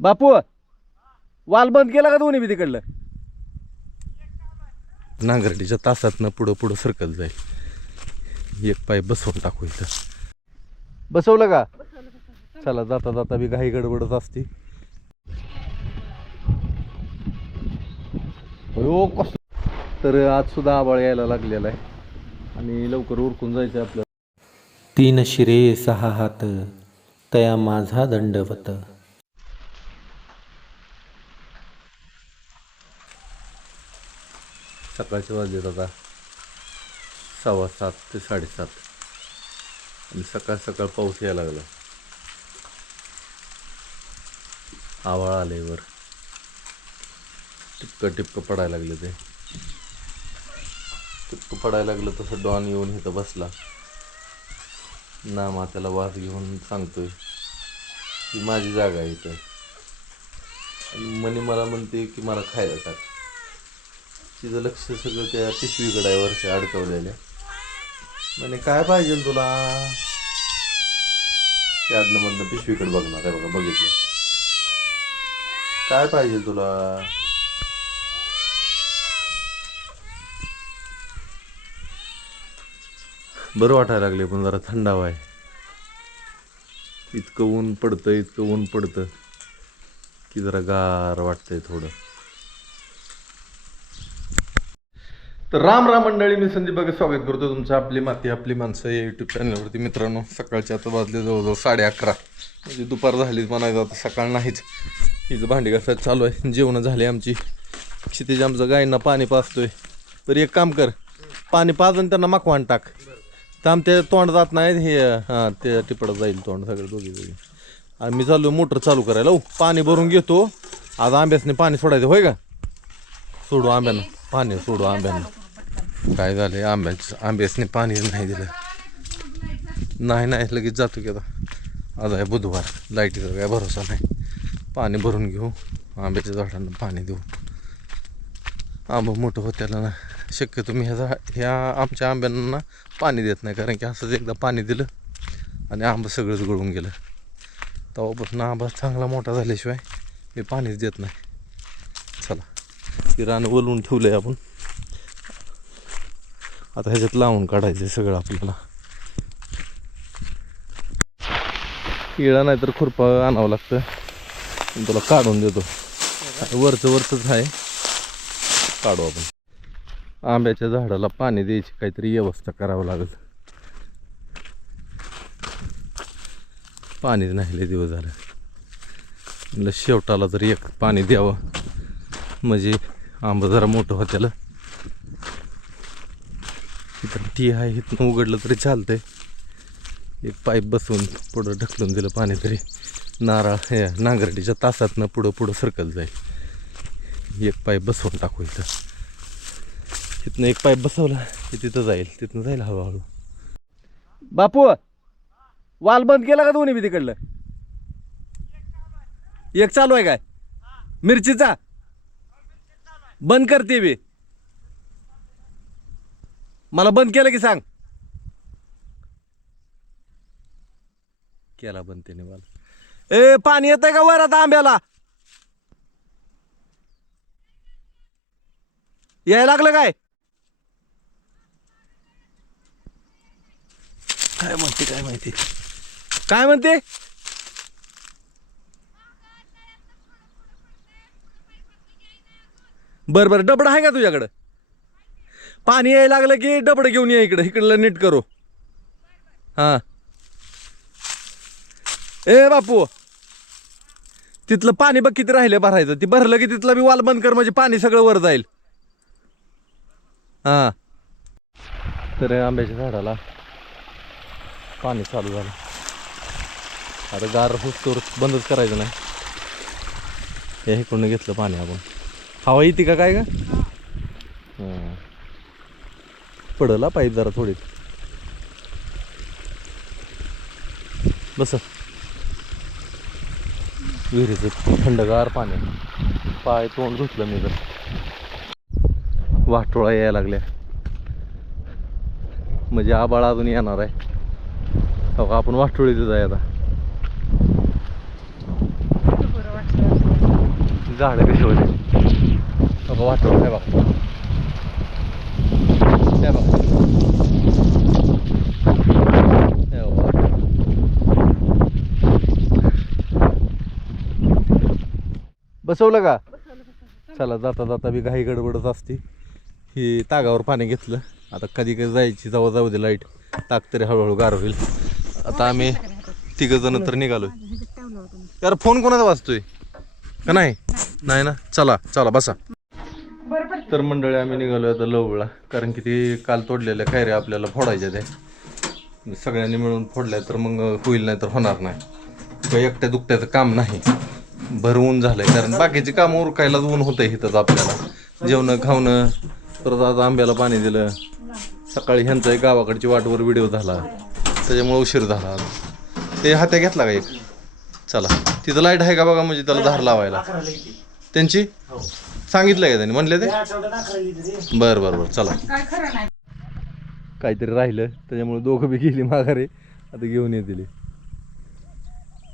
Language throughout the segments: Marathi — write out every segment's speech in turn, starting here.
बापू वाल बंद केला का दोन्ही बी तिकडलं? नांगरटीच्या तासातनं पुढं पुढं सरकत जाईल. एक पाय बसवून टाकू इथं. बसवलं का? चला जाता जाता बी घाई गडबडच असते. हो कस तर आज सुद्धा आबाळ यायला लागलेला आहे आणि लवकर उरकून जायचं आपलं. 3 शिरे 6 हात तया माझा दंडवत. सकाळचे वाजलेत आता 7:15 ते 7:30 आणि सकाळ सकाळ पाऊस यायला लागला. आवाळ आले वर टिपकं टिपकं पडायला लागले. ते टिपकं पडायला लागलं तसं डॉन येऊन इथं बसला. ना मात्याला वास घेऊन सांगतोय की माझी जागा आहे इथं. मनी मला म्हणते की मला खायला टाक. तिचं लक्ष सगळं त्या पिशवीकडे आहे वरच्या अडकवलेल्या. म्हणे काय पाहिजे तुला? त्यातनं मधनं पिशवीकडे बघणार आहे. बघा बघितलं. काय पाहिजे तुला? बरं वाटायला लागले पण जरा थंडावा आहे. इतकं ऊन पडतं की जरा गार वाटतंय थोडं. तर राम राम मंडळी, मी संदीप बघा स्वागत करतो तुमचं आपली माती आपली माणसं या यूट्यूब चॅनलवरती. मित्रांनो, सकाळच्या आता वाजले जवळजवळ 11:30 म्हणजे दुपार झालीच म्हणायचं. आता सकाळ नाहीच. हिचं भांडी घासायचं चालू आहे. जेवणं झाली आमची. क्षितिज आमचं गायींना पाणी पाजतोय. तर एक काम कर, पाणी पाजून त्यांना माकवान टाक. तर आमच्या तोंड जात नाही हे. हां, ते टिपडत जाईल तोंड सगळं दोघी. आणि मी चालू मोटर चालू करायला. पाणी भरून घेतो. आज आंब्यासने पाणी सोडायचं होय का? सोडू आंब्यानं पाणी, सोडू आंब्यानं. काय झालं आंब्यासने पाणी नाही दिलं. नाही लगेच जातो की आता. आज आहे बुधवार, लाईटीचा काय भरोसा नाही. पाणी भरून घेऊ, आंब्याच्या झाडांना पाणी देऊ. आंबा मोठं होत्याला ना शक्यतो मी ह्या आमच्या आंब्यांना पाणी देत नाही. कारण की असंच एकदा पाणी दिलं आणि आंबा सगळंच गळून गेलं. तेव्हापासून आंबा चांगला मोठा झाल्याशिवाय मी पाणीच देत नाही. चला, किराणं वलवून ठेवलं आहे आपण. आता ह्याच्यात लावून काढायचं सगळं आपल्याला. किळा नाही तर खुरपा आणावं लागतं. तुला काढून देतो. वरचंच आहे, काढू आपण. आंब्याच्या झाडाला पाणी द्यायची काहीतरी व्यवस्था करावं लागेल. पाणीच नाही लय दिवस झालं. म्हणलं शेवटाला तरी एक पाणी द्यावं म्हणजे आंबा जरा मोठं होत्याला. इथं टी आहे, इथनं उघडलं तरी चालतंय. एक पाईप बसवून पुढं ढकलून दिलं पाणी तरी नारळ हे नांगरटीच्या तासातनं पुढं पुढं सरकत जाईल. एक पाईप बसवून टाकू इथं. तिथनं एक पाईप बसवला की तिथं जाईल. तिथनं जाईल हळूहळू. बापू वाल बंद केला का दोन्ही बी तिकडलं? एक चालू आहे काय? मिरचीचा बंद करते बी. मला बंद केलं की सांग. केला बंद त्याने वाल. ए पाणी येत आहे का वर आता आंब्याला? यायला लागलं काय? काय म्हणते काय माहिती. काय म्हणते? बरं डबडं आहे का तुझ्याकडं? पाणी यायला लागलं की डबडं घेऊन ये इकडलं नीट करू. हां ए बापू, तिथलं पाणी बघ किती राहिले भरायचं. ती भरलं की तिथलं बी वाल बंद कर म्हणजे पाणी सगळं वर जाईल. हां, तर आंब्याच्या झाडाला पाणी चालू झालं. आता गार होतोर बंदच करायचं नाही. हे इकडून घेतलं पाणी आपण. हवा येते का काय का? हां, पडला पाईप जरा थोडी. बस विहिरीचं थंडगार पाणी. पाय तोंड धुतलं मी जर. वाटोळा यायला लागल्या म्हणजे आबाळ अजून येणार आहे. आपण वाटोळीतच आहे आता. झाडं कशी होते बघा वातावरण आहे बघा हे बघा हे बघा. बसवलं का चला जाता जाता बी घाई गडबडच असते ही तागावर पाणी घेतलं आता कधी कधी जायची जाऊ जाऊ दे लाईट ताक तरी हळूहळू गार होईल आता आम्ही तिघ जण तर निघालोय यार फोन कोणाचा वाजतोय का नाही नाही ना चला चला बसा तर मंडळी आम्ही निघालोय आता लवळा कारण की ते काल तोडलेल्या कैऱ्या आपल्याला फोडायच्या ते सगळ्यांनी मिळून फोडल्या तर मग होईल नाही तर होणार नाही किंवा एकट्या दुकट्याचं काम नाही भर ऊन झालंय कारण बाकीची कामं उरकायलाच ऊन होतंय इथंच आपल्याला जेवणं खावणं परत आता आंब्याला पाणी दिलं सकाळी ह्यांचा एक गावाकडची वाटवर व्हिडिओ झाला त्याच्यामुळे उशीर झाला ते हात्या घेतला का एक चला तिथं लाईट आहे का बघा म्हणजे त्याला धार लावायला त्यांची सांगितलंय का त्यांनी म्हणले ते बरं बरं बरं चला काहीतरी राहिलं त्याच्यामुळे दोघं बी गेली माघारी आता घेऊन येतील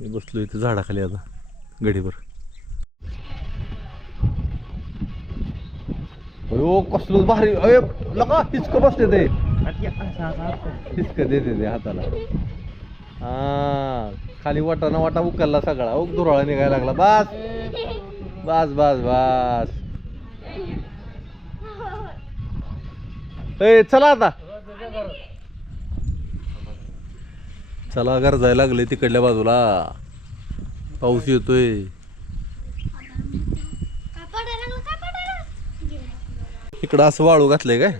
मी बसलो इथं झाडाखाली आता गडीवर अयो कसलं भारी अय लका हिचकं बसते ते हिचकं देते ते हाताला हा खाली वाटाना वाटा उकलला सगळा ओक दुराळा निघायला लागला बास बास बास बास ए चला आता चला घर जायला लागले तिकडल्या बाजूला पाऊस येतोय इकडं असं वाळू घातलंय काय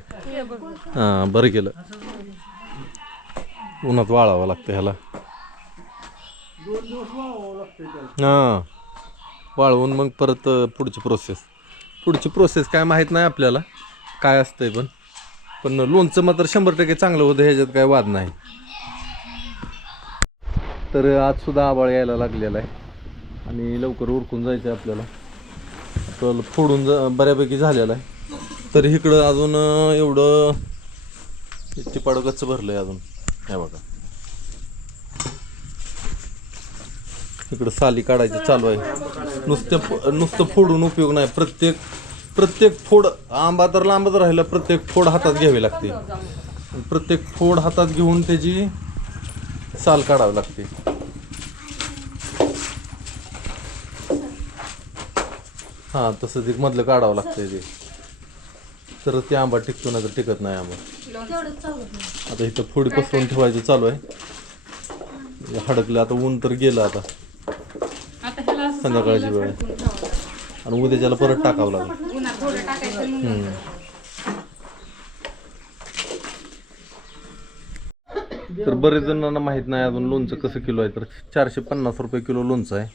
हा बरं केलं उन्हात वाळावं लागतं ह्याला हा वाळवून मग परत पुढची प्रोसेस काय माहीत नाही आपल्याला काय असतंय पण लोणचं मात्र 100% चांगलं होतं ह्याच्यात काय वाद नाही तर आज सुद्धा आबाळ यायला लागलेला आहे आणि लवकर उरकून जायचं आहे आपल्याला तर फोडून बऱ्यापैकी झालेला आहे तर इकडं अजून एवढं टिपाडं गच्च भरलं आहे अजून हे बघा इकडं साली काढायचं चालू आहे नुसतं फोडून उपयोग नाही प्रत्येक फोड आंबा तर लांबच राहिला प्रत्येक फोड हातात घ्यावी लागते प्रत्येक फोड हातात घेऊन त्याची साल काढावी लागते हा तसं ते मधलं काढावं लागतंय ते तर ते आंबा टिकतो ना तर टिकत नाही आंबा आता इथं फोडी पसरून ठेवायचं चालू आहे हडकलं आता ऊन तर गेलं आता संध्याकाळची वेळ आणि उद्याच्याला परत टाकावं लागेल तर बरेच जणांना माहित नाही अजून लोणचं कसं किलो आहे तर 450 रुपये किलो लोणचं आहे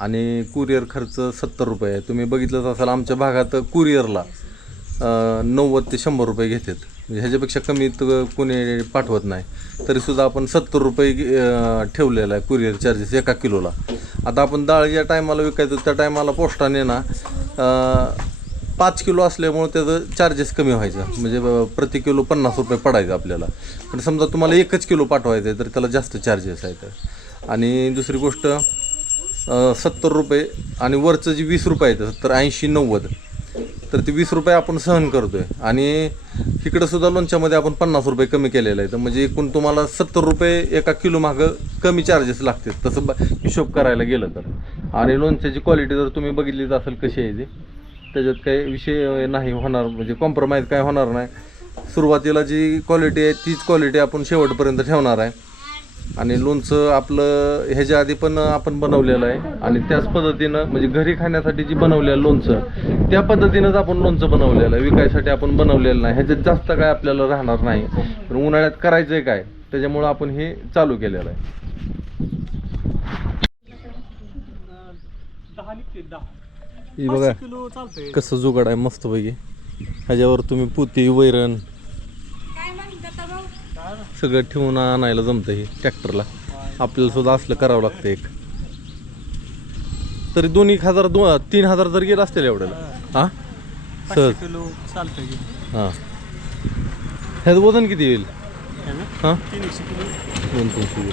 आणि कुरिअर खर्च 70 रुपये आहे तुम्ही बघितलंच असाल आमच्या भागात कुरिअरला 90 ते 100 रुपये घेतात म्हणजे ह्याच्यापेक्षा कमी तर कोणी पाठवत नाही तरीसुद्धा आपण 70 रुपये ठेवलेला आहे कुरिअर चार्जेस एका किलोला आता आपण डाळ ज्या टायमाला विकायचं त्या टायमाला पोस्टाने ना 5 किलो असल्यामुळे त्याचं चार्जेस कमी व्हायचं म्हणजे प्रति किलो 50 रुपये पडायचं आपल्याला पण समजा तुम्हाला 1 किलो पाठवायचं आहे तर त्याला जास्त चार्जेस आहेत आणि दुसरी गोष्ट 70 रुपये आणि वरचं जे 20 रुपये आहेत तर 80-90 तर ते 20 रुपये आपण सहन करतोय आणि इकडं सुद्धा लोणच्यामध्ये आपण 50 रुपये कमी केलेलं आहे तर म्हणजे एकूण तुम्हाला 70 रुपये एका किलो मागं कमी चार्जेस लागतात तसं हिशोब करायला गेलं तर आणि लोणच्याची क्वालिटी जर तुम्ही बघितलीच असेल कशी आहे ती त्याच्यात काही विषय नाही होणार म्हणजे कॉम्प्रोमाइज काय होणार नाही सुरुवातीला जी क्वालिटी आहे तीच क्वालिटी आपण शेवटपर्यंत ठेवणार आहे आणि लोणचं आपलं ह्याच्या आधी पण आपण बनवलेलं आहे आणि त्याच पद्धतीनं म्हणजे घरी खाण्यासाठी जी बनवलेलं लोणचं त्या पद्धतीनंच आपण लोणचं बनवलेलं आहे विकायसाठी आपण बनवलेलं नाही ह्याच्यात जास्त काय आपल्याला राहणार नाही पण उन्हाळ्यात करायचं आहे काय त्याच्यामुळं आपण हे चालू केलेलं आहे ही बघा कसं जुगाड आहे मस्तपैकी ह्याच्यावर तुम्ही पोती वैरण सगळं ठेवून आणायला जमतं हे ट्रॅक्टरला आपल्याला सुद्धा असलं करावं लागतं एक तरी 2,000-3,000 जर गेलं असतील एवढ्याला हां सहज किलो चालतंय हां ह्याचं वजन किती येईल हां 200-300 किलो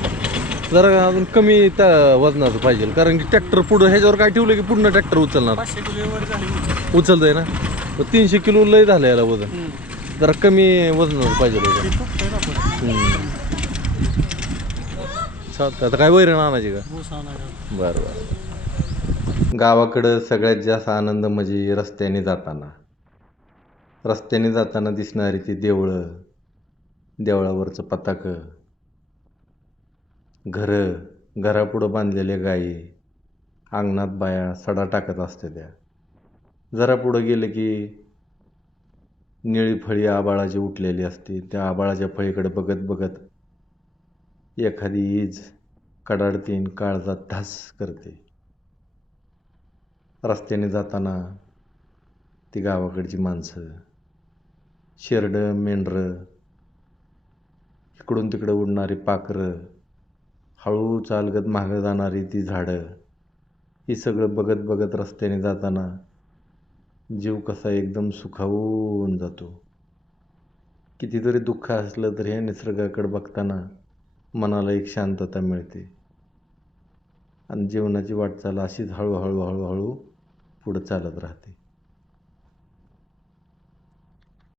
जरा अजून कमी त्या वजनाचं पाहिजे कारण की ट्रॅक्टर पुढं ह्याच्यावर काय ठेवलं की पूर्ण ट्रॅक्टर उचलणार उचलतंय ना 300 किलो लय झालं याला वजन जरा कमी वजनाचं पाहिजे होतं चालतं आता काय वैरण आणायची का बरं बरं गावाकडं सगळ्यात जास्त आनंद म्हणजे रस्त्याने जाताना दिसणारी ती देवळं देवळावरचं पताकं घरापुढं बांधलेल्या गायी अंगणात बाया सडा टाकत असते त्या जरा पुढं गेलं की निळी फळी आबाळाची उठलेली असते त्या आबाळाच्या फळीकडे बघत बघत एखादी ईज कडाडतीन काळजात धास करते रस्त्याने जाताना ती गावाकडची माणसं शेरडं मेंढरं इकडून तिकडं उडणारी पाखरं हळू चालगत मागं जाणारी ती झाडं ही सगळं बघत बघत रस्त्याने जाताना जीव कसा एकदम सुखावून जातो कितीतरी दुःख असलं तरी हे निसर्गाकडे बघताना मनाला एक शांतता मिळते आणि जीवनाची वाटचाल अशीच हळूहळू पुढं चालत राहते